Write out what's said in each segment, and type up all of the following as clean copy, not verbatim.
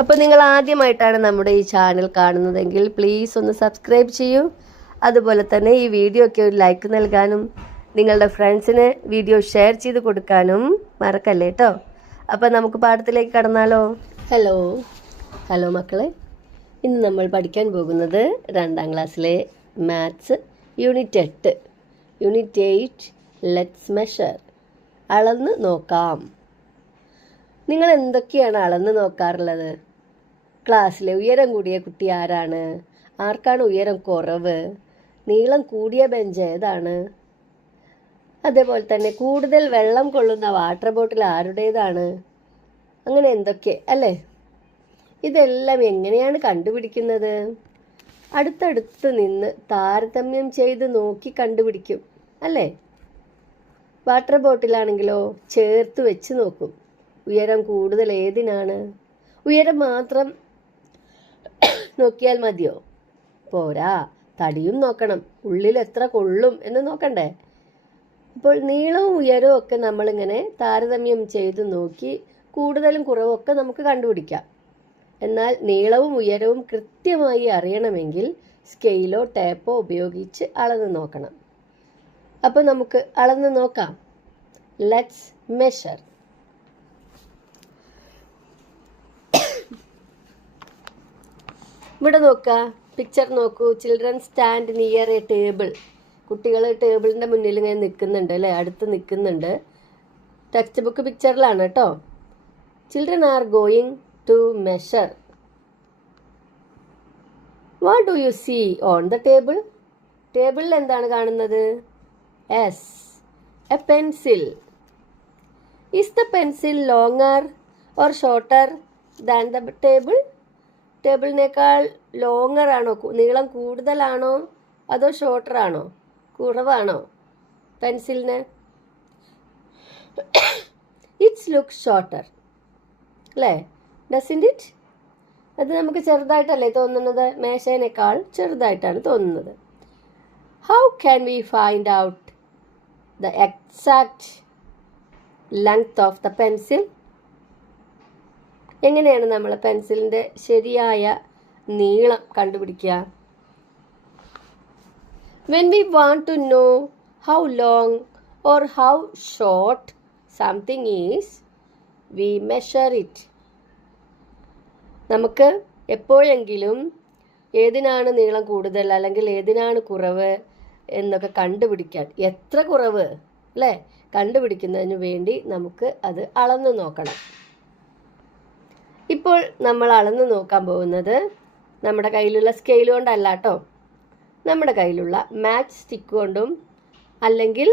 അപ്പോൾ നിങ്ങൾ ആദ്യമായിട്ടാണ് നമ്മുടെ ഈ ചാനൽ കാണുന്നതെങ്കിൽ പ്ലീസ് ഒന്ന് സബ്സ്ക്രൈബ് ചെയ്യൂ. അതുപോലെ തന്നെ ഈ വീഡിയോയ്ക്ക് ഒരു ലൈക്ക് നൽകാനും നിങ്ങളുടെ ഫ്രണ്ട്സിന് വീഡിയോ ഷെയർ ചെയ്ത് കൊടുക്കാനും മറക്കല്ലേ കേട്ടോ. അപ്പോൾ നമുക്ക് പാഠത്തിലേക്ക് കടന്നാലോ. ഹലോ മക്കളെ, ഇന്ന് നമ്മൾ പഠിക്കാൻ പോകുന്നത് 2ാം ക്ലാസ്സിലെ മാത്സ് യൂണിറ്റ് 8 ലെറ്റ്സ് മെഷർ, അളന്ന് നോക്കാം. നിങ്ങൾ എന്തൊക്കെയാണ് അളന്ന് നോക്കാറുള്ളത്? ക്ലാസ്സിലെ ഉയരം കൂടിയ കുട്ടി ആരാണ്? ആർക്കാണ് ഉയരം കുറവ്? നീളം കൂടിയ ബെഞ്ച് ഏതാണ്? അതേപോലെ തന്നെ കൂടുതൽ വെള്ളം കൊള്ളുന്ന വാട്ടർ ബോട്ടിൽ ആരുടേതാണ്? അങ്ങനെ എന്തൊക്കെ അല്ലേ? ഇതെല്ലാം എങ്ങനെയാണ് കണ്ടുപിടിക്കുന്നത്? അടുത്തടുത്ത് നിന്ന് താരതമ്യം ചെയ്ത് നോക്കി കണ്ടുപിടിക്കും അല്ലേ? വാട്ടർ ബോട്ടിലാണെങ്കിലോ ചേർത്ത് വെച്ച് നോക്കും. ഉയരം കൂടുതൽ ഏതിനാണ്? ഉയരം മാത്രം നോക്കിയാൽ മതിയോ? പോരാ, തടിയും നോക്കണം. ഉള്ളിൽ എത്ര കൊള്ളും എന്ന് നോക്കണ്ടേ? അപ്പോൾ നീളവും ഉയരവും ഒക്കെ നമ്മളിങ്ങനെ താരതമ്യം ചെയ്ത് നോക്കി കൂടുതലും കുറവും ഒക്കെ നമുക്ക് കണ്ടുപിടിക്കാം. എന്നാൽ നീളവും ഉയരവും കൃത്യമായി അറിയണമെങ്കിൽ സ്കെയിലോ ടേപ്പോ ഉപയോഗിച്ച് അളന്ന് നോക്കണം. അപ്പോൾ നമുക്ക് അളന്ന് നോക്കാം. Let's measure. ഇവിടെ നോക്കുക, പിക്ചർ നോക്കൂ. Children stand near A table. കുട്ടികൾ ടേബിളിൻ്റെ മുന്നിൽ ഇങ്ങനെ നിൽക്കുന്നുണ്ട് അല്ലേ, അടുത്ത് നിൽക്കുന്നുണ്ട്. ടെക്സ്റ്റ് ബുക്ക് പിക്ചറിലാണ് കേട്ടോ. Children are going to measure. What do you see on the table? ടേബിളിൽ എന്താണ് കാണുന്നത്? Yes, a pencil. Is the pencil longer or shorter than the table? ടേബിളിനേക്കാൾ ലോങ്ങർ ആണോ, നീളം കൂടുതലാണോ അതോ ഷോർട്ടർ ആണോ, കുറവാണോ പെൻസിലിന്? ഇറ്റ്സ് ലുക്ക് ഷോർട്ടർ അല്ലേ, ഡസൻറ്റ് ഇറ്റ്? അത് നമുക്ക് ചെറുതായിട്ടല്ലേ തോന്നുന്നത്? മേശേനേക്കാൾ ചെറുതായിട്ടാണ് തോന്നുന്നത്. How can we find out the exact length of the pencil? എങ്ങനെയാണ് നമ്മൾ പെൻസിലിൻ്റെ ശരിയായ നീളം കണ്ടുപിടിക്കുക? When we want to know how long or how short something is, we measure it. നമുക്ക് എപ്പോഴെങ്കിലും ഏതിനാണ് നീളം കൂടുതൽ അല്ലെങ്കിൽ ഏതിനാണ് കുറവ് എന്നൊക്കെ കണ്ടുപിടിക്കാൻ, എത്ര കുറവ് അല്ലേ, കണ്ടുപിടിക്കുന്നതിന് വേണ്ടി നമുക്ക് അത് അളന്ന് നോക്കണം. ഇപ്പോൾ നമ്മൾ അളന്ന് നോക്കാൻ പോകുന്നത് നമ്മുടെ കയ്യിലുള്ള സ്കെയിൽ കൊണ്ടല്ല കേട്ടോ. നമ്മുടെ കയ്യിലുള്ള മാച്ച് സ്റ്റിക്ക് കൊണ്ടും അല്ലെങ്കിൽ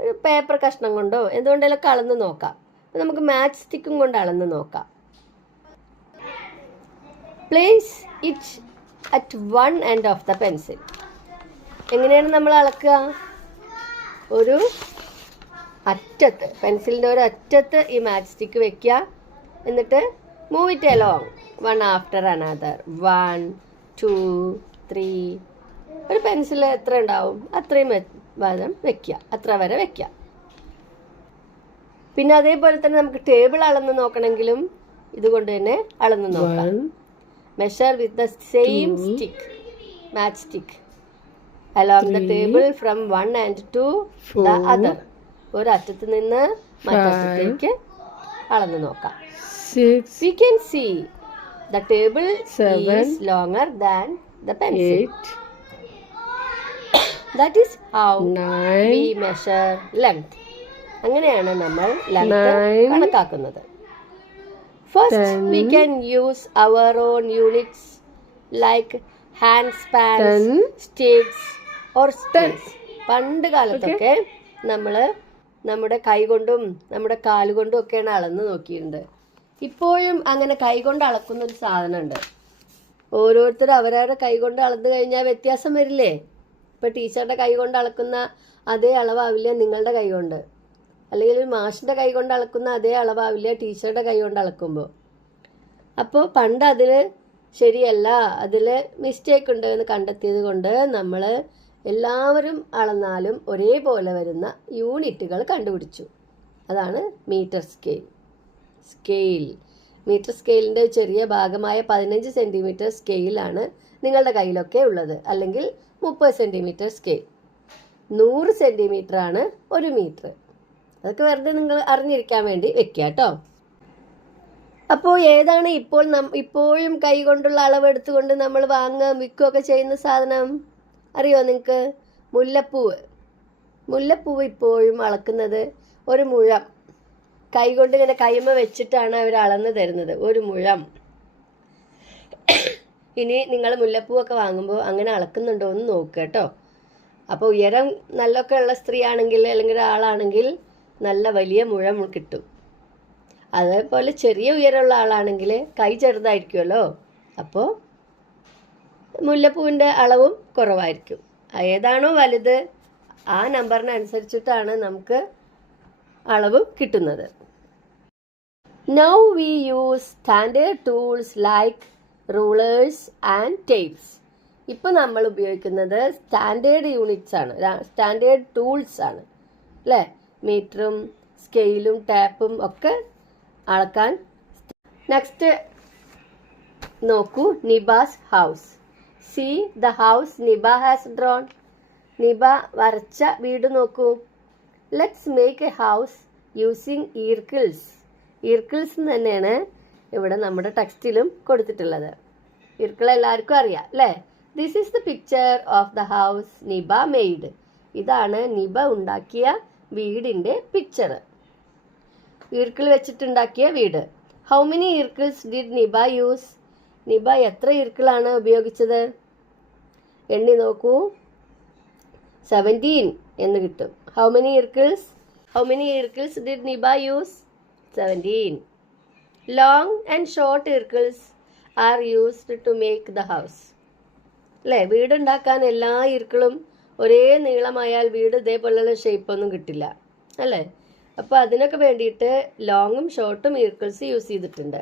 ഒരു പേപ്പർ കഷ്ണം കൊണ്ടോ എന്തുകൊണ്ടെങ്കിലൊക്കെ അളന്ന് നോക്കാം. നമുക്ക് മാച്ച് സ്റ്റിക്കും കൊണ്ട് അളന്ന് നോക്കാം. Place it at one end of the pencil. എങ്ങനെയാണ് നമ്മൾ അളക്കുക? ഒരു അറ്റത്ത്, പെൻസിലിൻ്റെ ഒരു അറ്റത്ത് ഈ മാച്ച് സ്റ്റിക്ക് വെക്കുക. എന്നിട്ട് move it along one after another. 1 2 3. ഒരു പെൻസിൽ എത്ര ഉണ്ടാവും അത്രയും ഭാഗം വെക്കുക, അത്ര വരെ വെക്കുക. പിന്നെ അതേപോലെ തന്നെ നമുക്ക് ടേബിൾ അളന്ന് നോക്കണമെങ്കിലും ഇതുകൊണ്ട് തന്നെ അളന്ന് നോക്കാം. Measure with the same stick, match stick, along the table from one end to the other. ഒരു അറ്റത്ത് നിന്ന് മറ്റത്തേക്ക് അളന്ന് നോക്കാം. We can see the table is longer than the pencil. 8. That is how 9. we measure length. അങ്ങനെയാണ് നമ്മൾ length കണക്കാക്കുന്നത്. First 10. we can use our own units like handspans, sticks or scales. പണ്ട് കാലത്തൊക്കെ നമ്മൾ നമ്മുടെ കൈ കൊണ്ടും നമ്മുടെ കാലുകൊണ്ടും ഒക്കെയാണ് അളന്ന് നോക്കിയിട്ടുണ്ട്. ഇപ്പോഴും അങ്ങനെ കൈകൊണ്ട് അളക്കുന്ന ഒരു സാധനമുണ്ട്. ഓരോരുത്തരും അവരവരുടെ കൈകൊണ്ട് അളന്നു കഴിഞ്ഞാൽ വ്യത്യാസം വരില്ലേ? ഇപ്പോൾ ടീച്ചറുടെ കൈ കൊണ്ട് അളക്കുന്ന അതേ അളവാവില്ല നിങ്ങളുടെ കൈ കൊണ്ട്, അല്ലെങ്കിൽ ഒരു മാഷിൻ്റെ കൈ കൊണ്ട് അളക്കുന്ന അതേ അളവാവില്ല ടീച്ചറുടെ കൈ കൊണ്ട് അളക്കുമ്പോൾ. അപ്പോൾ പണ്ട് അതിൽ ശരിയല്ല, അതിൽ മിസ്റ്റേക്ക് ഉണ്ട് എന്ന് കണ്ടെത്തിയത് കൊണ്ട് നമ്മൾ എല്ലാവരും അളന്നാലും ഒരേപോലെ വരുന്ന യൂണിറ്റുകൾ കണ്ടുപിടിച്ചു. അതാണ് മീറ്റർ സ്കെയിൽ. മീറ്റർ സ്കെയിലിൻ്റെ ചെറിയ ഭാഗമായ 15 സെൻറ്റിമീറ്റർ സ്കെയിലാണ് നിങ്ങളുടെ കയ്യിലൊക്കെ ഉള്ളത്, അല്ലെങ്കിൽ 30 സെൻറ്റിമീറ്റർ സ്കെയിൽ. 100 സെൻറ്റിമീറ്റർ ആണ് 1 മീറ്റർ. അതൊക്കെ വെറുതെ നിങ്ങൾ അറിഞ്ഞിരിക്കാൻ വേണ്ടി വെക്കുക കേട്ടോ. അപ്പോൾ ഏതാണ് ഇപ്പോഴും കൈ കൊണ്ടുള്ള അളവെടുത്തുകൊണ്ട് നമ്മൾ വാങ്ങുക വിൽക്കുകയൊക്കെ ചെയ്യുന്ന സാധനം അറിയോ നിങ്ങൾക്ക്? മുല്ലപ്പൂവ്. മുല്ലപ്പൂവ് ഇപ്പോഴും അളക്കുന്നത് 1 മുഴം. കൈ കൊണ്ട് ഇങ്ങനെ കൈമ വെച്ചിട്ടാണ് അവർ അളന്ന് തരുന്നത്, 1 മുഴം. ഇനി നിങ്ങൾ മുല്ലപ്പൂവൊക്കെ വാങ്ങുമ്പോൾ അങ്ങനെ അളക്കുന്നുണ്ടോ എന്ന് നോക്കുക കേട്ടോ. അപ്പോൾ ഉയരം നല്ലൊക്കെ ഉള്ള സ്ത്രീ ആണെങ്കിൽ അല്ലെങ്കിൽ ആളാണെങ്കിൽ നല്ല വലിയ മുഴം കിട്ടും. അതേപോലെ ചെറിയ ഉയരമുള്ള ആളാണെങ്കിൽ കൈ ചെറുതായിരിക്കുമല്ലോ, അപ്പോൾ മുല്ലപ്പൂവിൻ്റെ അളവും കുറവായിരിക്കും. ഏതാണോ വലുത് ആ നമ്പറിനനുസരിച്ചിട്ടാണ് നമുക്ക് അളവ് കിട്ടുന്നത്. Now we use standard tools like rulers and tapes. ഇപ്പോൾ നമ്മൾ ഉപയോഗിക്കുന്നത് സ്റ്റാൻഡേർഡ് യൂണിറ്റ്സ് ആണ്, സ്റ്റാൻഡേർഡ് ടൂൾസ് ആണ് അല്ലേ? മീറ്ററും സ്കെയിലും ടാപ്പും ഒക്കെ അളക്കാൻ. നെക്സ്റ്റ് നോക്കൂ, Niba's house. See the house Niba has drawn. Niba വരച്ച വീട് നോക്കൂ. Let's make a house using ഈർക്കിൾസ്. ഈർക്കിൾസ് തന്നെയാണ് ഇവിടെ നമ്മുടെ ടെക്സ്റ്റിലും കൊടുത്തിട്ടുള്ളത്. ഈർക്കിൾ എല്ലാവർക്കും അറിയാം അല്ലേ? This is the picture of the house Niba made. ഇതാണ് നിബ ഉണ്ടാക്കിയ വീടിൻ്റെ പിക്ചർ. ഈർക്കിൾ വെച്ചിട്ടുണ്ടാക്കിയ വീട്. ഹൗ മെനി ഈർക്കിൾസ് ഡിഡ് നിബ യൂസ്? നിബ എത്ര ഈർക്കിളാണ് ഉപയോഗിച്ചത്? എണ്ണി നോക്കൂ. 17 എന്ന് കിട്ടും. ഹൗ മെനി ഈർക്കിൾസ് did Niba use? 17. Long and short ഈർക്കിൾസ് are used to make the house. അല്ലേ? വീടുണ്ടാക്കാൻ എല്ലാ ഈർക്കിളും ഒരേ നീളമായാൽ വീട് ഇതേപോലെയുള്ള ഷേപ്പൊന്നും കിട്ടില്ല അല്ലേ? അപ്പോൾ അതിനൊക്കെ വേണ്ടിയിട്ട് ലോങ്ങും ഷോർട്ടും ഈർക്കിൾസ് യൂസ് ചെയ്തിട്ടുണ്ട്.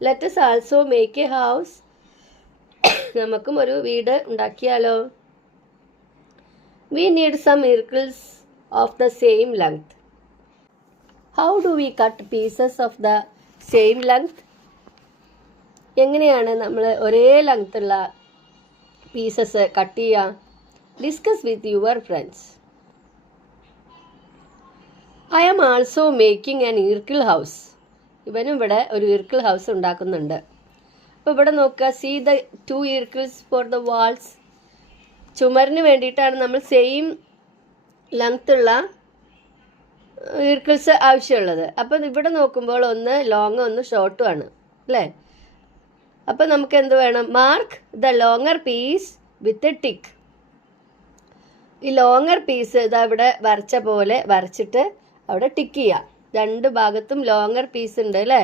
Let's also make a house. നമുക്കും ഒരു വീട് ഉണ്ടാക്കിയാലോ? വി നീഡ് സം ഈർക്കിൾസ് of the same length. How do we cut pieces of the same length? എങ്ങനെയാണ് നമ്മൾ ഒരേ ലെങ്ത് ഉള്ള പീസസ് കട്ട് ചെയ്യുക? Discuss with your friends. I am also making an ഈർക്കിൾ ഹൗസ്. ഇവനും ഇവിടെ ഒരു ഈർക്കിൾ ഹൗസ് ഉണ്ടാക്കുന്നുണ്ട്. അപ്പോൾ ഇവിടെ നോക്കുക, സീ ദ 2 ഈർക്കിൾസ് ഫോർ ദ വാൾസ്. ചുമരിന് വേണ്ടിയിട്ടാണ് നമ്മൾ സെയിം ലെങ്ത് ഉള്ള ഈർക്കിൾസ് ആവശ്യമുള്ളത്. അപ്പം ഇവിടെ നോക്കുമ്പോൾ ഒന്ന് ലോങ് ഒന്ന് ഷോർട്ടും ആണ് അല്ലേ? അപ്പം നമുക്ക് എന്ത് വേണം? Mark the longer piece with a tick. ഈ ലോങ്ങർ പീസ് ഇതാ ഇവിടെ വരച്ച പോലെ വരച്ചിട്ട് അവിടെ ടിക്ക് ചെയ്യുക. 2 ഭാഗത്തും ലോങ്ങർ പീസ് ഉണ്ട് അല്ലേ?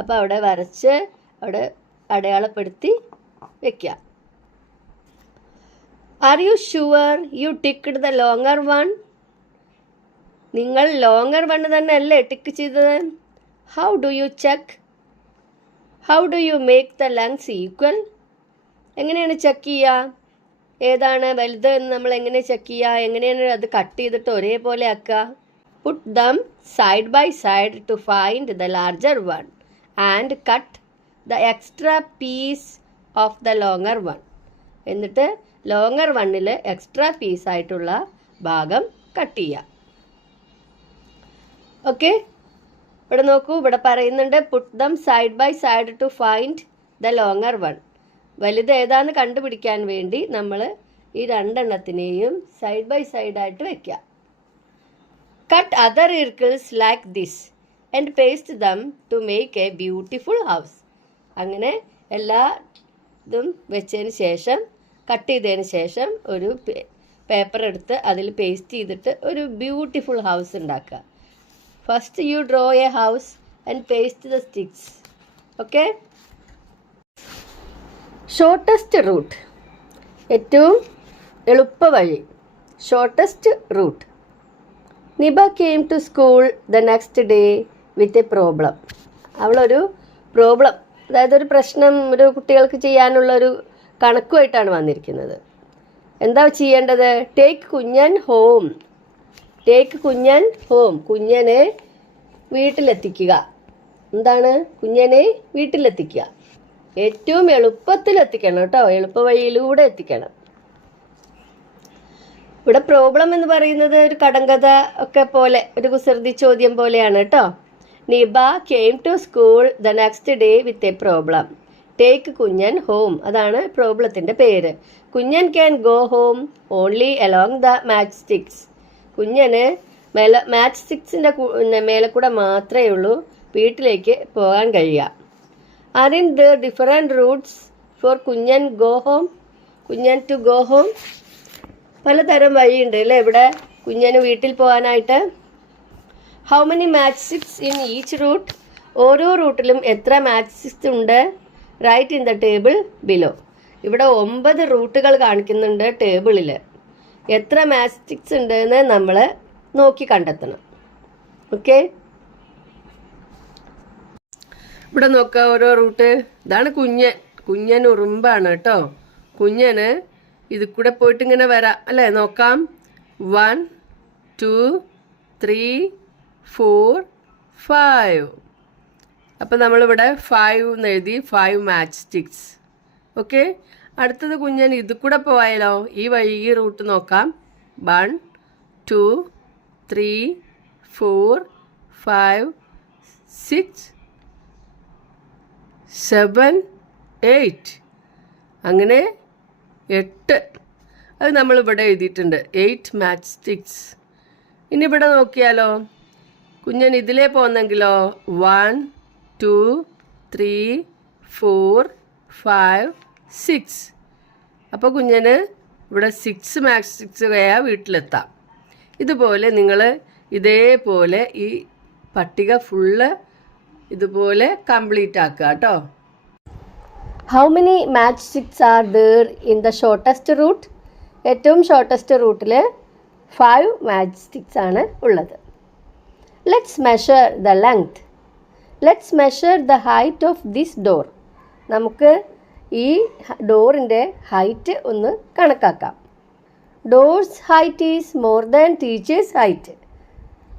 അപ്പോൾ അവിടെ വരച്ച് അവിടെ അടയാളപ്പെടുത്തി വെക്കുക. Are you sure you ticked the longer one? നിങ്ങൾ ലോങ്ങർ വൺ തന്നെ അല്ലേ ടിക്ക് ചെയ്തത്? How do you check? How do you make the lengths equal? എങ്ങനെയാണ് ചെക്ക് ചെയ്യുക ഏതാണ് വലുത് എന്ന്? നമ്മൾ എങ്ങനെ ചെക്ക് ചെയ്യുക? എങ്ങനെയാണ് അത് കട്ട് ചെയ്തിട്ട് ഒരേപോലെ ആക്കുക? Put them side by side to find the larger one and cut the extra piece of the longer one. എന്നിട്ട് ലോങ്ങർ വണ്ണിൽ എക്സ്ട്രാ പീസായിട്ടുള്ള ഭാഗം കട്ട് ചെയ്യുക. ഓക്കെ, ഇവിടെ നോക്കൂ, ഇവിടെ പറയുന്നുണ്ട് put them side by side to find the longer one. വലുത് ഏതാന്ന് കണ്ടുപിടിക്കാൻ വേണ്ടി നമ്മൾ ഈ 2 എണ്ണത്തിനെയും സൈഡ് ബൈ സൈഡായിട്ട് വെക്കുക. കട്ട് അതർ ഈർക്കിൾസ് like this and paste them to make a beautiful house. അങ്ങനെ എല്ലാ ഇതും വെച്ചതിന് ശേഷം കട്ട് ചെയ്തതിന് ശേഷം ഒരു പേപ്പർ എടുത്ത് അതിൽ പേസ്റ്റ് ചെയ്തിട്ട് ഒരു ബ്യൂട്ടിഫുൾ ഹൗസ് ഉണ്ടാക്കുക. First you draw a house and paste the sticks. Okay. Shortest route, ഏറ്റവും എളുപ്പ വഴി. Shortest route. Niba came to school the next day with a problem. അവളൊരു പ്രോബ്ലം, അതായത് ഒരു പ്രശ്നം, ഒരു കുട്ടികൾക്ക് ചെയ്യാനുള്ളൊരു കണക്കുമായിട്ടാണ് വന്നിരിക്കുന്നത്. എന്താ ചെയ്യേണ്ടത്? Take Kunjan home. Take Kunjan home. കുഞ്ഞനെ വീട്ടിലെത്തിക്കുക. എന്താണ്? കുഞ്ഞനെ വീട്ടിലെത്തിക്കുക. ഏറ്റവും എളുപ്പത്തിലെത്തിക്കണം കേട്ടോ, എളുപ്പ വഴിയിലൂടെ എത്തിക്കണം. ഇവിടെ പ്രോബ്ലം എന്ന് പറയുന്നത് ഒരു കടങ്കഥ ഒക്കെ പോലെ, ഒരു കുസൃതി ചോദ്യം പോലെയാണ് കേട്ടോ. Niba came to school the next day with a problem. Take Kunjan home, അതാണ് പ്രോബ്ലത്തിൻ്റെ പേര്. Kunjan can go home only along the matchsticks. കുഞ്ഞന് മാച്ച് സ്റ്റിക്സിൻ്റെ മേലെ കൂടെ മാത്രമേ ഉള്ളൂ വീട്ടിലേക്ക് പോകാൻ കഴിയുക. Are in the different routes for Kunjan go home, Kunjan to go home. പലതരം വഴിയുണ്ട് അല്ലേ ഇവിടെ കുഞ്ഞന് വീട്ടിൽ പോകാനായിട്ട്. How many match sticks in each route, ഓരോ റൂട്ടിലും എത്ര മാച്ച് സ്റ്റിക്സ് ഉണ്ട്? Write in the table below. ഇവിടെ 9 റൂട്ടുകൾ കാണിക്കുന്നുണ്ട് ടേബിളിൽ. എത്ര മാച്ച് സ്റ്റിക്സ് ഉണ്ട് എന്ന് നമ്മൾ നോക്കി കണ്ടെത്തണം. ഓക്കെ, ഇവിടെ നോക്കുക ഓരോ റൂട്ട്. ഇതാണ് കുഞ്ഞൻ ഉറുമ്പാണ് കേട്ടോ. കുഞ്ഞന് ഇത് കൂടെ പോയിട്ട് ഇങ്ങനെ വരാം അല്ലേ, നോക്കാം. 1 2 3 4 5. അപ്പം നമ്മളിവിടെ 5 എന്ന് എഴുതി, 5 മാച്ച് സ്റ്റിക്സ്. ഓക്കെ, അടുത്തത് കുഞ്ഞൻ ഇത് കൂടെ പോയാലോ, ഈ റൂട്ട് നോക്കാം. 1 2 3 4 5 6 7 8, അങ്ങനെ 8. അത് നമ്മളിവിടെ എഴുതിയിട്ടുണ്ട്, 8 മാച്ച് സ്റ്റിക്സ്. ഇനി ഇവിടെ നോക്കിയാലോ, കുഞ്ഞൻ ഇതിലേ പോന്നെങ്കിലോ 1 2 3 4 5 6. അപ്പോൾ കുഞ്ഞന് ഇവിടെ 6 മാച്ച് സ്റ്റിക്സ് കയാ വീട്ടിലെത്താം. ഇതുപോലെ നിങ്ങൾ ഇതേപോലെ ഈ പട്ടിക ഫുള്ള് ഇതുപോലെ കംപ്ലീറ്റ് ആക്കുക കേട്ടോ. How many match sticks are there in the shortest route? ഏറ്റവും ഷോർട്ടസ്റ്റ് റൂട്ടിൽ 5 മാച്ച് സ്റ്റിക്സ് ആണ് ഉള്ളത്. Let's measure the length. Let's measure the height of this door. നമുക്ക് ഈ ഡോറിൻ്റെ ഹൈറ്റ് ഒന്ന് കണക്കാക്കാം. Door's height is more than teacher's height.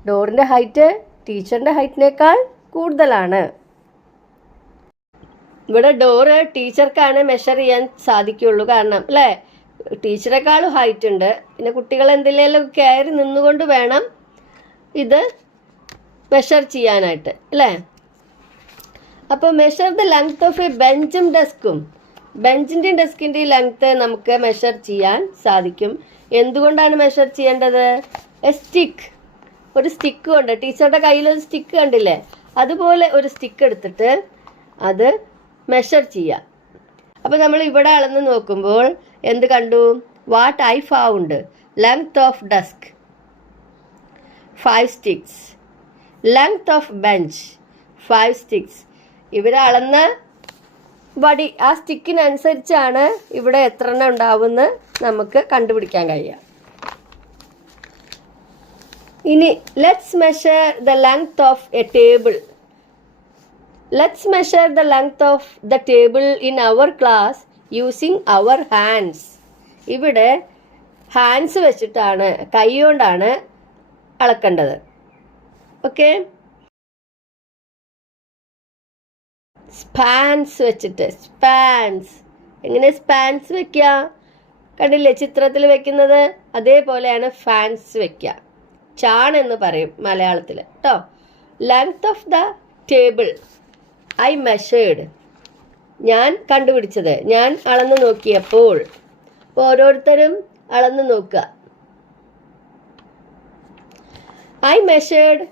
ഡോറിൻ്റെ ഹൈറ്റ് ടീച്ചറിൻ്റെ ഹൈറ്റിനേക്കാൾ കൂടുതലാണ്. ഇവിടെ ഡോറ് ടീച്ചർക്കാണ് മെഷർ ചെയ്യാൻ സാധിക്കുള്ളൂ, കാരണം അല്ലേ ടീച്ചറെക്കാളും ഹൈറ്റ് ഉണ്ട്. പിന്നെ കുട്ടികൾ എന്തെങ്കിലും കയറി നിന്നുകൊണ്ട് വേണം ഇത് മെഷർ ചെയ്യാനായിട്ട് അല്ലേ. അപ്പോൾ measure the length of a ബെഞ്ചും ഡെസ്കും. ബെഞ്ചിൻ്റെയും ഡെസ്കിൻ്റെയും ലെങ്ത്ത് നമുക്ക് മെഷർ ചെയ്യാൻ സാധിക്കും. എന്തുകൊണ്ടാണ് മെഷർ ചെയ്യേണ്ടത്? എ സ്റ്റിക്ക്, ഒരു സ്റ്റിക്ക് കൊണ്ട്. ടീച്ചറുടെ കയ്യിലൊരു സ്റ്റിക്ക് കണ്ടില്ലേ, അതുപോലെ ഒരു സ്റ്റിക്ക് എടുത്തിട്ട് അത് മെഷർ ചെയ്യാം. അപ്പോൾ നമ്മൾ ഇവിടെ അളന്ന് നോക്കുമ്പോൾ എന്ത് കണ്ടു? What I found, length of desk 5 sticks, length of bench 5 sticks. ഇവിടെ അളന്ന വടി ആ സ്റ്റിക്കിനനുസരിച്ചാണ് ഇവിടെ എത്ര എണ്ണം ഉണ്ടാവുമെന്ന് നമുക്ക് കണ്ടുപിടിക്കാൻ കഴിയുക. ഇനി let's measure the length of a table. Let's measure the length of the table in our class using our hands. ഇവിടെ ഹാൻഡ്സ് വെച്ചിട്ടാണ്, കൈ കൊണ്ടാണ് അളക്കേണ്ടത്. ഓക്കെ, സ്പാൻസ് വെച്ചിട്ട്. സ്പാൻസ്, എങ്ങനെ സ്പാൻസ് വെക്കുക? കണ്ടില്ലേ ചിത്രത്തിൽ വെക്കുന്നത്? അതേപോലെയാണ് ഫാൻസ് വെക്കുക. ചാണെന്ന് പറയും മലയാളത്തിൽ കേട്ടോ. Length of the table I measured. ഞാൻ കണ്ടുപിടിച്ചത്, ഞാൻ അളന്ന് നോക്കിയപ്പോൾ. ഓരോരുത്തരും അളന്ന് നോക്കുക. I measured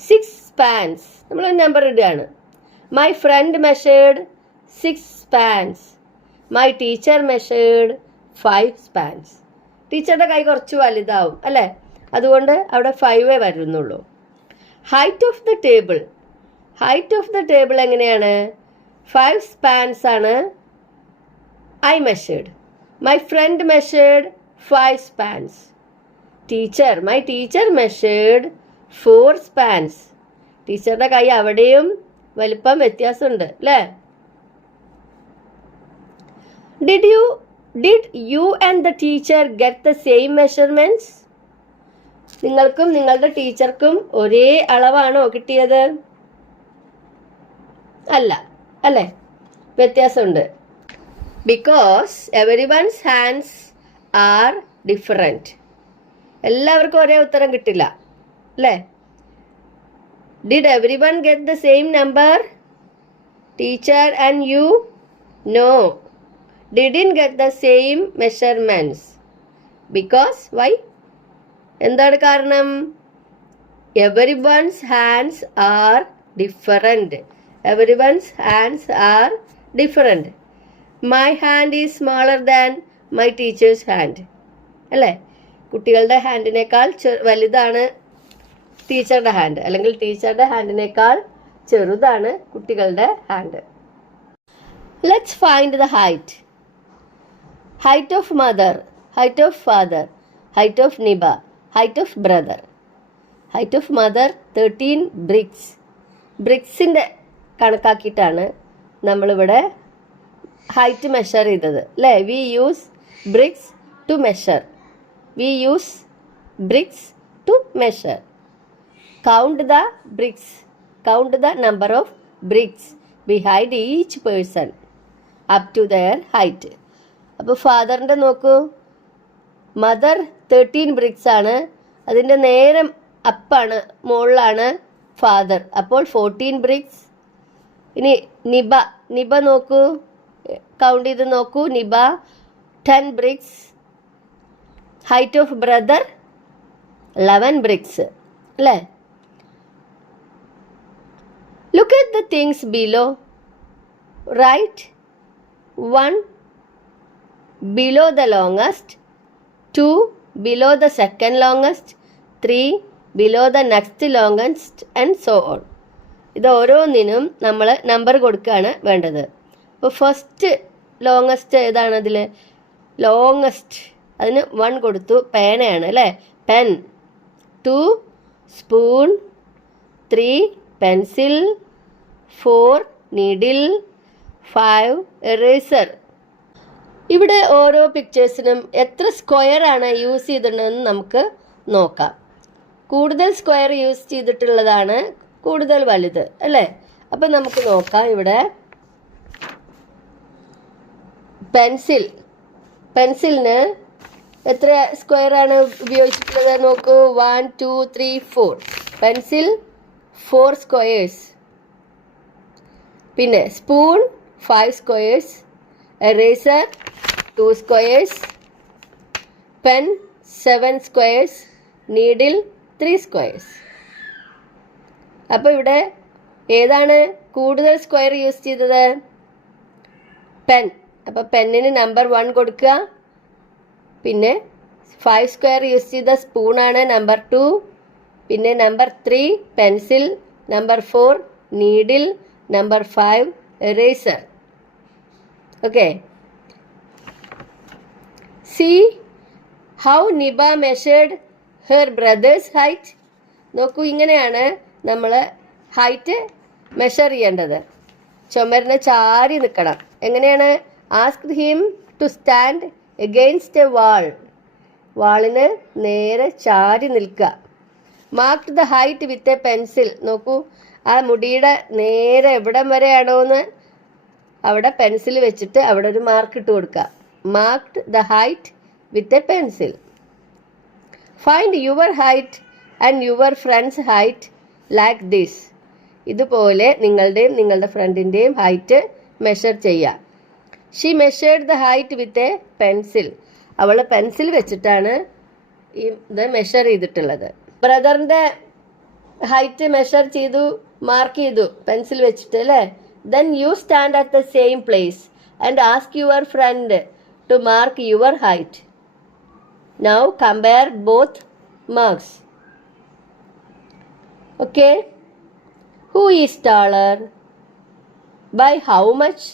6 spans. നമ്മൾ നമ്പർ ഇടുകയാണ്. My friend measured 6 spans. My teacher measured 5 spans. ടീച്ചറുടെ കൈ കുറച്ച് വലുതാവും അല്ലേ, അതുകൊണ്ട് അവിടെ 5 വരുന്നുള്ളൂ. Height of the table. Height of the table എങ്ങനെയാണ്? 5 സ്പാൻസ് ആണ് I measured. My friend measured 5 spans. Teacher, my teacher measured 4 spans. ടീച്ചറുടെ കൈ അവിടെയും വലിപ്പം വ്യത്യാസമുണ്ട് അല്ലേ. Did you and the teacher get the same measurements? നിങ്ങൾക്കും നിങ്ങളുടെ ടീച്ചർക്കും ഒരേ അളവാണോ കിട്ടിയത്? അല്ല, അല്ലേ? വ്യത്യാസമുണ്ട്. Because every one's hands are different. എല്ലാവർക്കും ഒരേ ഉത്തരം കിട്ടില്ല, അല്ലേ? Did every one get the same number? Teacher and you? No. Didn't get the same measurements. Because why? എന്താണ് കാരണം? Every one's hands are different. Every one's hands are different. My hand is smaller than my teachers hand. അല്ലേ? കുട്ടികളുടെ ഹാൻഡിനേക്കാൾ വലുതാണ് ടീച്ചറുടെ hand, അല്ലെങ്കിൽ ടീച്ചറുടെ ഹാൻഡിനേക്കാൾ ചെറുതാണ് കുട്ടികളുടെ hand. Let's find the height. Height of mother, height of father, height of Niba, height of brother. Height of mother 13 bricks. ബ്രിക്സിൻ്റെ കണക്കാക്കിയിട്ടാണ് നമ്മളിവിടെ ഹൈറ്റ് മെഷർ ചെയ്തത്, അല്ലേ? We use bricks to measure. We use bricks to measure. Count the bricks. Count the number of bricks behind each person up to their height. അപ്പോൾ ഫാദറിൻ്റെ നോക്കൂ, mother 13 BRICS ആണ്, അതിൻ്റെ നേരെ അപ്പാണ്, മുകളിലാണ് ഫാദർ, അപ്പോൾ 14 ബ്രിക്സ്. ഇനി നിബ, നിബ നോക്കൂ, കൗണ്ട് ചെയ്ത് നോക്കൂ. Niba 10 bricks. Height of brother 11 bricks, അല്ലേ? Look at the things below. Write 1 below the longest, 2 below the second longest, 3 below the next longest and so on. ഇത് ഓരോന്നിനും നമ്മൾ നമ്പർ കൊടുക്കുകയാണ് വേണ്ടത്. അപ്പോൾ ഫസ്റ്റ് ലോങ്ങസ്റ്റ് ഏതാണ്? അതിൽ ലോങ്ങസ്റ്റ്, അതിന് 1 കൊടുത്തു. പേനയാണ്, അല്ലേ? Pen. 2 spoon, 3 pencil, 4 needle, 5 eraser. ഇവിടെ ഓരോ പിക്ചേഴ്സിനും എത്ര സ്ക്വയർ ആണ് യൂസ് ചെയ്തിട്ടുണ്ടെന്ന് നമുക്ക് നോക്കാം. കൂടുതൽ സ്ക്വയർ യൂസ് ചെയ്തിട്ടുള്ളതാണ് കൂടുതൽ വലുത്, അല്ലേ? അപ്പം നമുക്ക് നോക്കാം. ഇവിടെ പെൻസിൽ, പെൻസിലിന് എത്ര സ്ക്വയർ ആണ് ഉപയോഗിച്ചിട്ടുള്ളത് നോക്കൂ. 1 2 3 4. Pencil 4 squares. പിന്നെ spoon 5 squares, eraser 2 squares, pen 7 squares, needle 3 squares. അപ്പോൾ ഇവിടെ ഏതാണ് കൂടുതൽ സ്ക്വയർ യൂസ് ചെയ്തത്? പെൻ. അപ്പോൾ പെന്നിന് നമ്പർ 1 കൊടുക്കുക. പിന്നെ 5 സ്ക്വയർ യൂസ് ചെയ്ത സ്പൂണാണ് നമ്പർ 2. പിന്നെ number 3 pencil, number 4 needle, number 5 eraser. Okay. See how Niba measured her brother's height. നോക്കൂ, ഇങ്ങനെയാണ് നമ്മൾ ഹൈറ്റ് മെഷർ ചെയ്യേണ്ടത്. ചുമരിനെ ചാരി നിൽക്കണം. എങ്ങനെയാണ്? Ask him to stand against a wall. വാളിന് നേരെ ചാരി നിൽക്കുക. Mark the height with a pencil. നോക്കൂ, ആ മുടിയുടെ നേരെ എവിടം വരെയാണോ എന്ന് അവിടെ പെൻസിൽ വെച്ചിട്ട് അവിടെ ഒരു മാർക്ക് ഇട്ട് കൊടുക്കുക. Marked the height with a pencil. Find your height and your friends height like this. ഇതുപോലെ നിങ്ങളുടെയും നിങ്ങളുടെ ഫ്രണ്ടിൻ്റെയും ഹൈറ്റ് മെഷർ ചെയ്യുക. She measured the height with a pencil. അവൾ പെൻസിൽ വെച്ചിട്ടാണ് ഇത് മെഷർ ചെയ്തിട്ടുള്ളത്. ബ്രദറിൻ്റെ ഹൈറ്റ് മെഷർ ചെയ്തു, മാർക്ക് ചെയ്തു പെൻസിൽ വെച്ചിട്ട്, അല്ലേ? Then you stand at the same place and ask your friend to mark your height. Now compare both marks. Okay. Who is taller? By how much?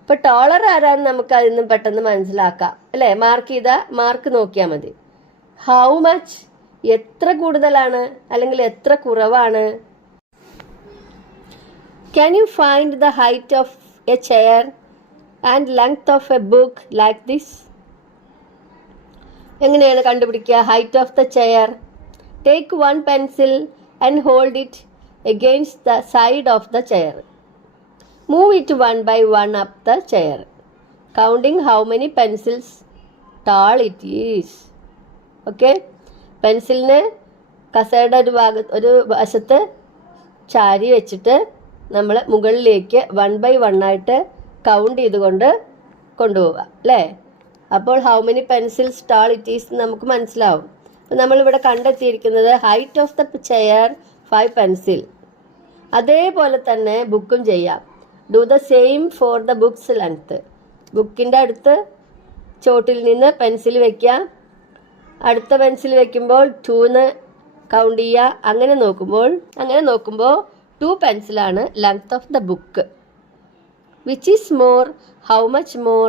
ഇപ്പോൾ taller ആരാന്ന് നമുക്ക് അതിൽ നിന്ന് പെട്ടെന്ന് മനസ്സിലാക്കാം, അല്ലേ? മാർക്ക് ചെയ്ത മാർക്ക് നോക്കിയാൽ മതി. How much? എത്ര കൂടുതലാണ് അല്ലെങ്കിൽ എത്ര കുറവാണ്? Can you find the height of a chair and length of a book like this? എങ്ങനെയാണ് കണ്ടുപിടിക്കുക height of the chair? Take 1 pencil and hold it against the side of the chair. Move it one by one up the chair, counting how many pencils tall it is. Okay, പെൻസിലിന് കസേരയുടെ ഒരു വശത്ത് ചാരി വെച്ചിട്ട് നമ്മൾ മുകളിലേക്ക് 1 by 1 ആയിട്ട് count ചെയ്തുകൊണ്ട് കൊണ്ടുപോവുക അല്ലേ. അപ്പോൾ how many pencils tall it is നമുക്ക് മനസ്സിലാവും. അപ്പം നമ്മളിവിടെ കണ്ടെത്തിയിരിക്കുന്നത് height of the chair 5 pencil. അതേപോലെ തന്നെ ബുക്കും ചെയ്യാം. Do the same for the books length. ബുക്കിൻ്റെ അടുത്ത് ചോട്ടിൽ നിന്ന് പെൻസിൽ വയ്ക്കുക. അടുത്ത പെൻസിൽ വയ്ക്കുമ്പോൾ 2 കൗണ്ട് ചെയ്യുക. അങ്ങനെ നോക്കുമ്പോൾ 2 പെൻസിലാണ് length of the book. Which is more, how much more.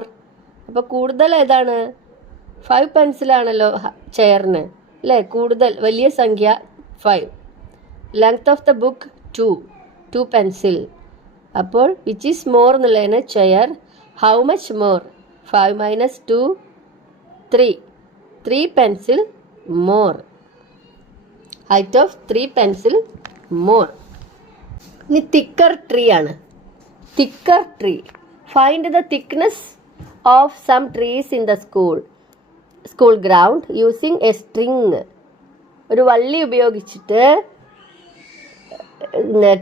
അപ്പോൾ കൂടുതൽ ഏതാണ്? 5 പെൻസിലാണല്ലോ ചെയറിന് അല്ലേ. കൂടുതൽ വലിയ സംഖ്യ 5. Length of the book 2 pencil. അപ്പോൾ വിച്ച് ഈസ് മോർ എന്നുള്ളതിന് chair. How much more, 5 minus 2 3 pencil more. Height of 3 pencil more. ഇനി തിക്കർ ട്രീ ആണ്. Thicker tree. Find the thickness of some trees in the school ground using a string. ഒരു വള്ളി ഉപയോഗിച്ചിട്ട്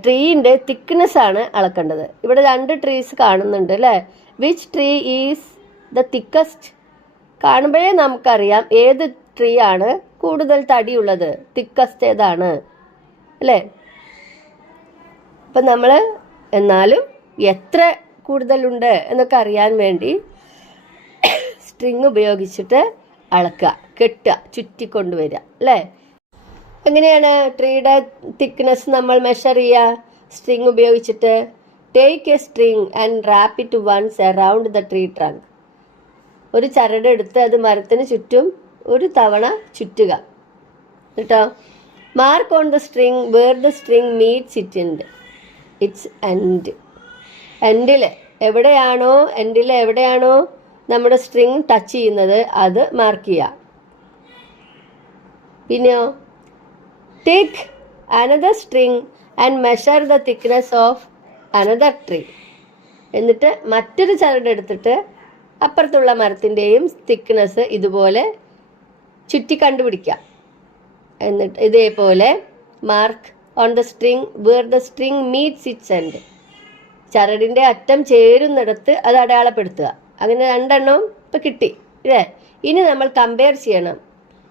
ട്രീൻ്റെ thickness ആണ് അളക്കേണ്ടത്. ഇവിടെ 2 trees കാണുന്നുണ്ട് അല്ലേ. Which tree is the thickest. കാണുമ്പോഴേ നമുക്കറിയാം ഏത് ട്രീ ആണ് കൂടുതൽ തടിയുള്ളത്, തിക്കസ്റ്റ് ഏതാണ് അല്ലേ. അപ്പം നമ്മൾ എന്നാലും എത്ര കൂടുതലുണ്ട് എന്നൊക്കെ അറിയാൻ വേണ്ടി സ്ട്രിങ് ഉപയോഗിച്ചിട്ട് അളക്കുക, കെട്ടുക, ചുറ്റിക്കൊണ്ടുവരിക അല്ലേ. എങ്ങനെയാണ് ട്രീയുടെ തിക്നെസ് നമ്മൾ മെഷർ ചെയ്യുക? സ്ട്രിങ് ഉപയോഗിച്ചിട്ട്. Take a string and wrap it once around the tree trunk. ഒരു ചരട് എടുത്ത് അത് മരത്തിന് ചുറ്റും ഒരു തവണ ചുറ്റുക കേട്ടോ. Mark on the string where the string meets its end. എൻഡിൽ എവിടെയാണോ നമ്മുടെ സ്ട്രിങ് ടച്ച് ചെയ്യുന്നത് അത് മാർക്ക് ചെയ്യുക. പിന്നെയോ take another string and measure the thickness of another tree. എന്നിട്ട് മറ്റൊരു ചരട് എടുത്തിട്ട് അപ്പുറത്തുള്ള മരത്തിൻ്റെയും തിക്നെസ് ഇതുപോലെ ചുറ്റി കണ്ടുപിടിക്കുക. എന്നിട്ട് ഇതേപോലെ mark on the string where the string meets its end. ചരടിൻ്റെ അറ്റം ചേരുന്നിടത്ത് അത് അടയാളപ്പെടുത്തുക. അങ്ങനെ 2 എണ്ണവും ഇപ്പം കിട്ടി ഇല്ലേ. ഇനി നമ്മൾ കമ്പയർ ചെയ്യണം.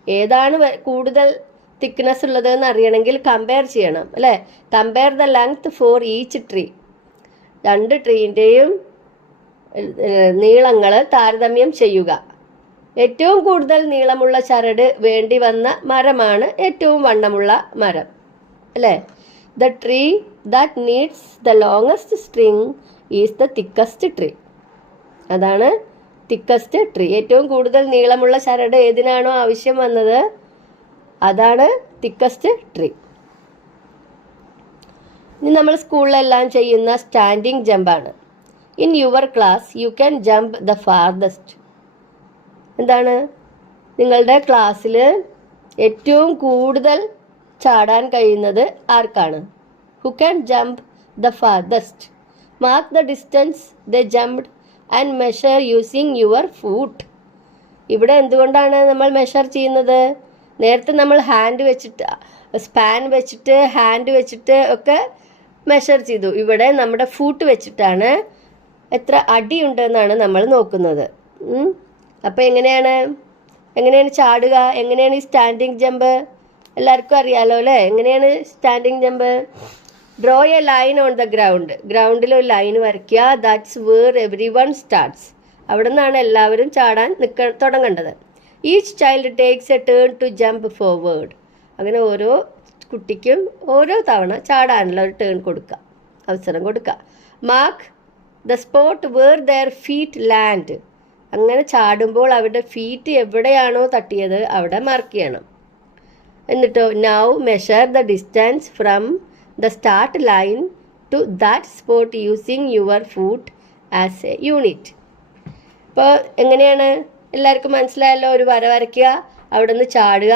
ഏതാണ് കൂടുതൽ തിക്നെസ് ഉള്ളതെന്ന് അറിയണമെങ്കിൽ കമ്പയർ ചെയ്യണം അല്ലേ. Compare the length for each tree. 2 ട്രീൻ്റെയും നീളങ്ങൾ താരതമ്യം ചെയ്യുക. ഏറ്റവും കൂടുതൽ നീളമുള്ള ചരട് വേണ്ടി വന്ന മരമാണ് ഏറ്റവും വണ്ണമുള്ള മരം അല്ലേ. The tree that needs the longest string is the thickest tree. അതാണ് തിക്കസ്റ്റ് ട്രീ. ഏറ്റവും കൂടുതൽ നീളമുള്ള ചരട് ഏതിനാണോ ആവശ്യം വന്നത് അതാണ് തിക്കസ്റ്റ് ട്രീ. ഇനി നമ്മൾ സ്കൂളിലെല്ലാം ചെയ്യുന്ന സ്റ്റാൻഡിങ് ജമ്പാണ്. In your class you can jump the farthest. എന്താണ്? നിങ്ങളുടെ ക്ലാസ്സിൽ ഏറ്റവും കൂടുതൽ ചാടാൻ കഴിയുന്നത് ആർക്കാണ്? Who can jump the farthest. Mark the distance the jumped and measure using your foot. ഇവിടെ എന്തുകൊണ്ടാണ് നമ്മൾ മെഷർ ചെയ്യുന്നത്? നേരത്തെ നമ്മൾ ഹാൻഡ് വെച്ചിട്ട് സ്പാൻ വെച്ചിട്ട് ഹാൻഡ് വെച്ചിട്ട് ഒക്കെ മെഷർ ചെയ്തു. ഇവിടെ നമ്മുടെ ഫൂട്ട് വെച്ചിട്ടാണ് എത്ര അടിയുണ്ടെന്നാണ് നമ്മൾ നോക്കുന്നത്. അപ്പോൾ എങ്ങനെയാണ് ചാടുക? എങ്ങനെയാണ് ഈ സ്റ്റാൻഡിങ് ജമ്പ്? എല്ലാവർക്കും അറിയാലോ അല്ലേ. എങ്ങനെയാണ് standing jump? Draw a line on the ground. ഗ്രൗണ്ടിൽ ഒരു ലൈൻ വരയ്ക്കുക. That's where every one starts. അവിടെ നിന്നാണ് എല്ലാവരും ചാടാൻ തുടങ്ങേണ്ടത്. Each child takes a turn to jump forward. അങ്ങനെ ഓരോ കുട്ടിക്കും ഓരോ തവണ ചാടാനുള്ള ഒരു ടേൺ കൊടുക്കുക, അവസരം കൊടുക്കുക. Mark the spot where their feet land. അങ്ങനെ ചാടുമ്പോൾ അവരുടെ ഫീറ്റ് എവിടെയാണോ തട്ടിയത് അവിടെ മാർക്ക് ചെയ്യണം. എന്നിട്ടോ now measure the distance from the start line to that spot using your foot as a unit. ഇപ്പോൾ എങ്ങനെയാണ് എല്ലാവർക്കും മനസ്സിലായല്ലോ. ഒരു വര വരയ്ക്കുക, അവിടെ നിന്ന് ചാടുക.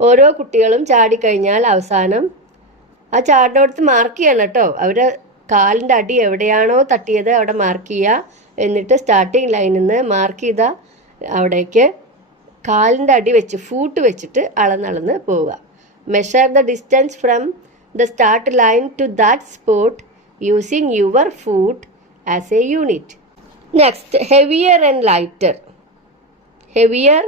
ഓരോ കുട്ടികളും ചാടിക്കഴിഞ്ഞാൽ അവസാനം ആ ചാടിനോടത്ത് മാർക്ക് ചെയ്യണം കേട്ടോ. അവരെ കാലിൻ്റെ അടി എവിടെയാണോ തട്ടിയത് അവിടെ മാർക്ക് ചെയ്യുക. എന്നിട്ട് സ്റ്റാർട്ടിങ് ലൈനിൽ നിന്ന് മാർക്ക് ചെയ്ത അവിടേക്ക് കാലിൻ്റെ അടി വെച്ച് ഫൂട്ട് വെച്ചിട്ട് അളന്നളന്ന് പോവുക. Measure the distance from the start line to that spot using your foot as a unit. Next, heavier and lighter. Heavier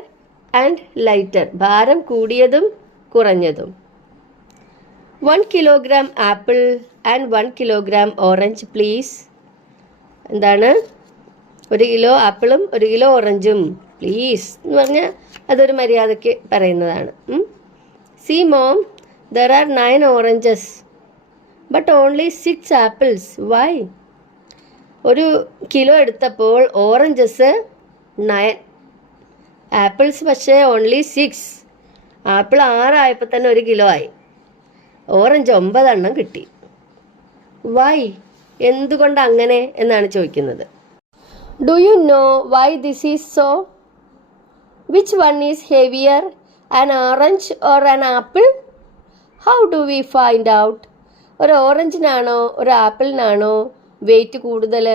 and lighter, ഭാരം കൂടിയതും കുറഞ്ഞതും. 1 kilogram apple and 1 kilogram orange please. എന്താണ്? 1 കിലോ ആപ്പിളും 1 kilo ഓറഞ്ചും please എന്ന് പറഞ്ഞാൽ അതൊരു മര്യാദയ്ക്ക് പറയുന്നതാണ്. See mom, there are 9 oranges but only 6 apples. Why? 1 kilo എടുത്തപ്പോൾ ഓറഞ്ചസ് 9, ആപ്പിൾസ് പക്ഷേ ഓൺലി 6. ആപ്പിൾ 6 ആയപ്പോൾ തന്നെ 1 കിലോ ആയി. ഓറഞ്ച് 9 എണ്ണം കിട്ടി. വൈ? എന്തുകൊണ്ട് അങ്ങനെ എന്നാണ് ചോദിക്കുന്നത്. Do you know why this is so? Which one is heavier, an orange or an apple? How do we find out? ഒരു ഓറഞ്ചിനാണോ ഒരു ആപ്പിളിനാണോ വെയിറ്റ് കൂടുതൽ?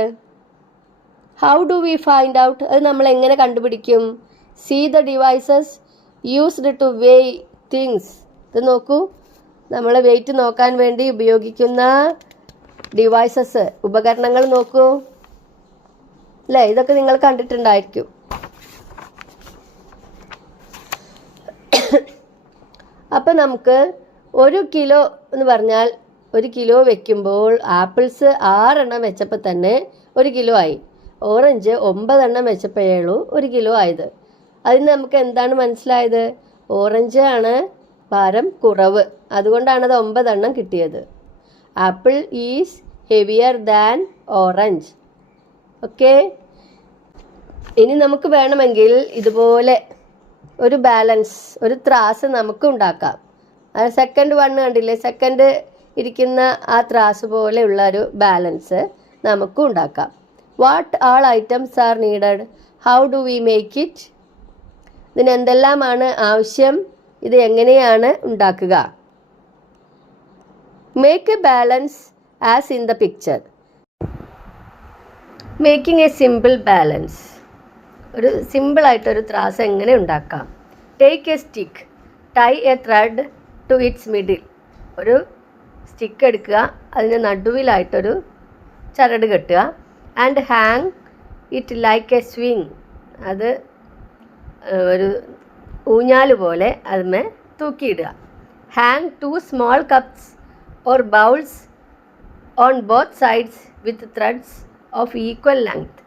How do we find out? അത് നമ്മൾ എങ്ങനെ കണ്ടുപിടിക്കും? See the devices used to weigh things. ഇത് നോക്കൂ, നമ്മൾ വെയിറ്റ് നോക്കാൻ വേണ്ടി ഉപയോഗിക്കുന്ന ഡിവൈസസ്, ഉപകരണങ്ങൾ നോക്കൂ അല്ലേ? ഇതൊക്കെ നിങ്ങൾ കണ്ടിട്ടുണ്ടായിരിക്കും. അപ്പം നമുക്ക് 1 കിലോ എന്ന് പറഞ്ഞാൽ 1 കിലോ വെക്കുമ്പോൾ ആപ്പിൾസ് 6 എണ്ണം വെച്ചപ്പോൾ തന്നെ 1 കിലോ ആയി. ഓറഞ്ച് 9 എണ്ണം വെച്ചപ്പോഴേ ഉള്ളൂ 1 കിലോ ആയത്. അതിന് നമുക്ക് എന്താണ് മനസ്സിലായത്? ഓറഞ്ച് ആണ് ഭാരം കുറവ്, അതുകൊണ്ടാണ് അത് 9 എണ്ണം കിട്ടിയത്. Apple is heavier than orange. Okay, ഇനി നമുക്ക് വേണമെങ്കിൽ ഇതുപോലെ ഒരു ബാലൻസ്, ഒരു ത്രാസ് നമുക്ക് ഉണ്ടാക്കാം. സെക്കൻഡ് 1 കണ്ടില്ലേ? സെക്കൻഡ് ഇരിക്കുന്ന ആ ത്രാസ് പോലെയുള്ള ഒരു ബാലൻസ് നമുക്ക് ഉണ്ടാക്കാം. What all items are needed? How do we make it? ഇതിന് എന്തെല്ലാമാണ് ആവശ്യം? ഇത് എങ്ങനെയാണ് ഉണ്ടാക്കുക? Make a balance as in the picture. Making a simple balance. ഒരു സിമ്പിളായിട്ടൊരു ത്രാസ് എങ്ങനെ ഉണ്ടാക്കാം? Take a stick, tie a thread to its middle. ഒരു സ്റ്റിക്ക് എടുക്കുക, അതിന് നടുവിലായിട്ടൊരു ചരട് കെട്ടുക. And hang it like a swing. അത് ഒരു ഊഞ്ഞാല് പോലെ അതിന്മേൽ തൂക്കിയിടുക. Hang 2 small cups or bowls on both sides with threads of equal length.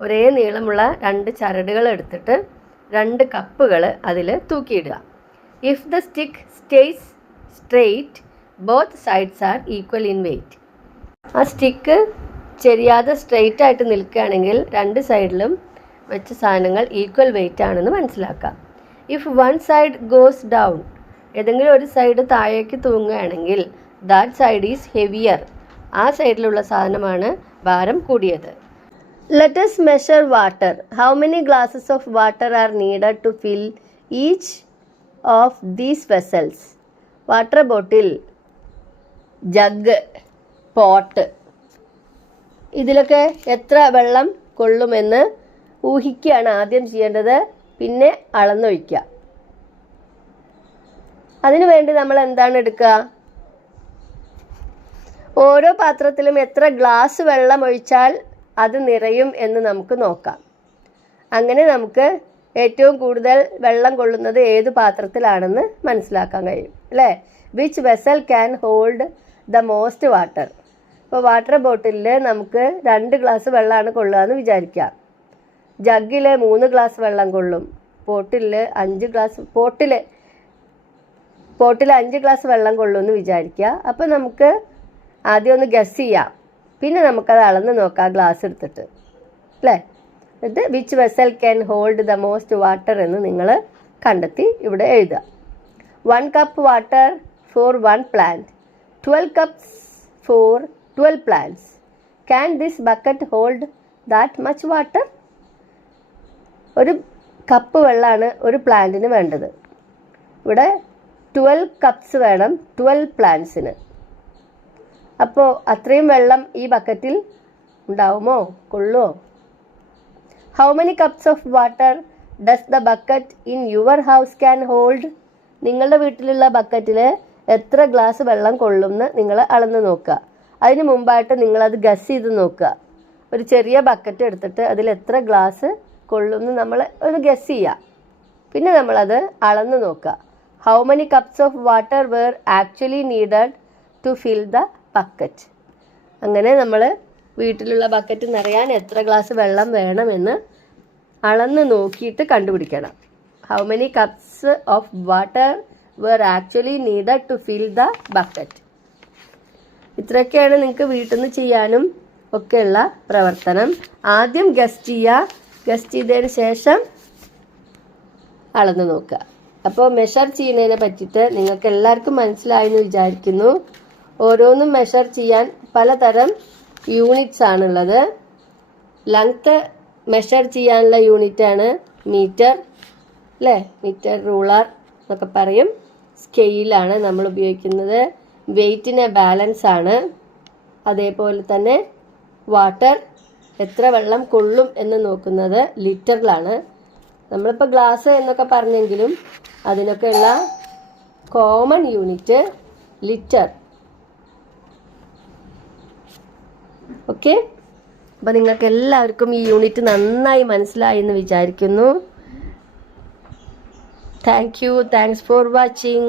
ഒരേ നീളമുള്ള 2 ചരടുകൾ എടുത്തിട്ട് 2 കപ്പുകൾ അതിൽ തൂക്കിയിടുക. If the stick stays straight both sides are equal in weight. ആ സ്റ്റിക്ക് ചെരിയാതെ സ്ട്രെയിറ്റ് ആയിട്ട് നിൽക്കുകയാണെങ്കിൽ 2 സൈഡിലും വെച്ച സാധനങ്ങൾ ഈക്വൽ വെയിറ്റ് ആണെന്ന് മനസ്സിലാക്കാം. ഇഫ് 1 സൈഡ് ഗോസ് ഡൗൺ, ഏതെങ്കിലും ഒരു സൈഡ് താഴേക്ക് തൂങ്ങുകയാണെങ്കിൽ ദാറ്റ് സൈഡ് ഈസ് ഹെവിയർ. ആ സൈഡിലുള്ള സാധനമാണ് ഭാരം കൂടിയത്. Let us measure water. How many glasses of water are needed to fill each of these vessels? Water bottle, jug, pot, ഇതിലൊക്കെ എത്ര വെള്ളം കൊള്ളുമെന്ന് ഊഹിക്കുകയാണ് ആദ്യം ചെയ്യേണ്ടത്. പിന്നെ അളന്നൊഴിക്കുക. അതിനു വേണ്ടി നമ്മൾ എന്താണ് എടുക്കുക? ഓരോ പാത്രത്തിലും എത്ര ഗ്ലാസ് വെള്ളം ഒഴിച്ചാൽ അത് നിറയും എന്ന് നമുക്ക് നോക്കാം. അങ്ങനെ നമുക്ക് ഏറ്റവും കൂടുതൽ വെള്ളം കൊള്ളുന്നത് ഏത് പാത്രത്തിലാണെന്ന് മനസ്സിലാക്കാൻ കഴിയും അല്ലേ? Which vessel can hold the most water. ഇപ്പോൾ വാട്ടർ ബോട്ടിലിൽ നമുക്ക് 2 ഗ്ലാസ് വെള്ളമാണ് കൊള്ളുക എന്ന് വിചാരിക്കാം. ജഗ്ഗിൽ 3 ഗ്ലാസ് വെള്ളം കൊള്ളും. പോട്ടിൽ 5 ഗ്ലാസ് വെള്ളം കൊള്ളുമെന്ന് വിചാരിക്കുക. അപ്പോൾ നമുക്ക് ആദ്യം ഒന്ന് ഗസ് ചെയ്യാം, പിന്നെ നമുക്കത് അളന്ന് നോക്കാം ഗ്ലാസ് എടുത്തിട്ട് അല്ലേ? ഇത് which vessel can hold the most water എന്ന് നിങ്ങൾ കണ്ടെത്തി ഇവിടെ എഴുതുക. 1 cup water for 1 plant, 12 cups for 12 plants. Can this bucket hold that much water? ഒരു കപ്പ് വെള്ളമാണ് ഒരു പ്ലാന്റിന് വേണ്ടത്. ഇവിടെ 12 കപ്സ് വേണം 12 പ്ലാന്റ്സിന്. അപ്പോൾ അത്രയും വെള്ളം ഈ ബക്കറ്റിൽ ഉണ്ടാവുമോ, കൊള്ളുമോ? How many cups of water does the bucket in your house can hold? നിങ്ങളുടെ വീട്ടിലുള്ള ബക്കറ്റിൽ എത്ര ഗ്ലാസ് വെള്ളം കൊള്ളുമെന്ന് നിങ്ങൾ അളന്ന് നോക്കുക. അതിന് മുമ്പായിട്ട് നിങ്ങളത് ഗസ് ചെയ്ത് നോക്കുക. ഒരു ചെറിയ ബക്കറ്റ് എടുത്തിട്ട് അതിൽ എത്ര ഗ്ലാസ് കൊള്ളുമെന്ന് നമ്മൾ ഒന്ന് ഗസ് ചെയ്യുക. പിന്നെ നമ്മളത് അളന്ന് നോക്കുക. How many cups of water were actually needed to fill the bucket. അങ്ങനെ നമ്മൾ വീട്ടിലുള്ള ബക്കറ്റ് നിറയാൻ എത്ര ഗ്ലാസ് വെള്ളം വേണമെന്ന് അളന്ന് നോക്കിയിട്ട് കണ്ടുപിടിക്കണം. How many cups of water were actually needed to fill the bucket. ഇത്രയൊക്കെയാണ് നിങ്ങൾക്ക് വീട്ടിൽ നിന്ന് ചെയ്യാനും ഒക്കെയുള്ള പ്രവർത്തനം. ആദ്യം ഗസ് ചെയ്യുക, ഗസ് ചെയ്തതിന് ശേഷം അളന്ന് നോക്കുക. അപ്പോൾ മെഷർ ചെയ്യുന്നതിനെ പറ്റിയിട്ട് നിങ്ങൾക്ക് എല്ലാവർക്കും മനസ്സിലായെന്ന് വിചാരിക്കുന്നു. ഓരോന്നും മെഷർ ചെയ്യാൻ പലതരം യൂണിറ്റ്സ് ആണുള്ളത്. ലെങ്ത്ത് മെഷർ ചെയ്യാനുള്ള യൂണിറ്റാണ് മീറ്റർ, അല്ലേ? മീറ്റർ, റൂളർ എന്നൊക്കെ പറയും. സ്കെയിലാണ് നമ്മൾ ഉപയോഗിക്കുന്നത്. വെയ്റ്റിന് ബാലൻസ് ആണ്. അതേപോലെ തന്നെ വാട്ടർ, എത്ര വെള്ളം കൊള്ളും എന്ന് നോക്കുന്നത് ലിറ്ററിലാണ്. നമ്മളിപ്പോൾ ഗ്ലാസ് എന്നൊക്കെ പറഞ്ഞെങ്കിലും അതിനൊക്കെയുള്ള കോമൺ യൂണിറ്റ് ലിറ്റർ. ഓക്കെ, അപ്പോൾ നിങ്ങൾക്ക് എല്ലാവർക്കും ഈ യൂണിറ്റ് നന്നായി മനസ്സിലായി എന്ന് വിചാരിക്കുന്നു. Thanks for watching.